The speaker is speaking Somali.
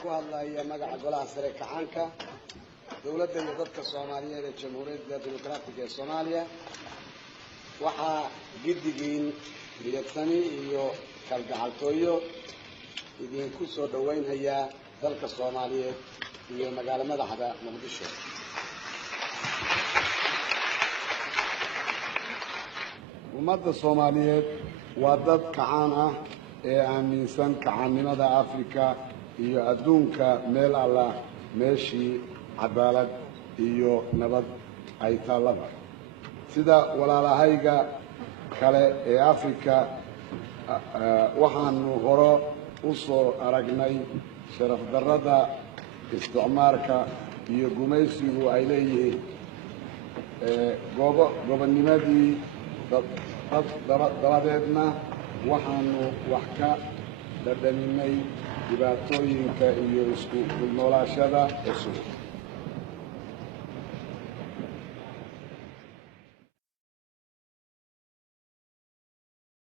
ku hadlaya magaca golaha sare kacaanka dawladda iyo dadka Soomaaliyeed ee Jamhuuriyadda Dimuqraadiga ee Soomaaliya waxaa gidigiin midagsani iyo kalgacaltooyo idinku soo dhaweynaya dalka Soomaaliyeed iyo magaalada madaxda Muqdisho ummadda Soomaaliyeed waa dad kacaan ah ee aaminsan kacaannimada Afrika iyo adduunka meel alla meeshii cadaalad iyo nabad ay taallaba sida walaalahayga kale ee Afrika waxaanu hore u soo aragnay sharaf darrada isticmaalka iyo gumaysigu ay leeyihiin gobonnimadii dabadeedna waxaanu wax ka dhadhaminay dhibaatooyinka iyo isku noolaashada cusub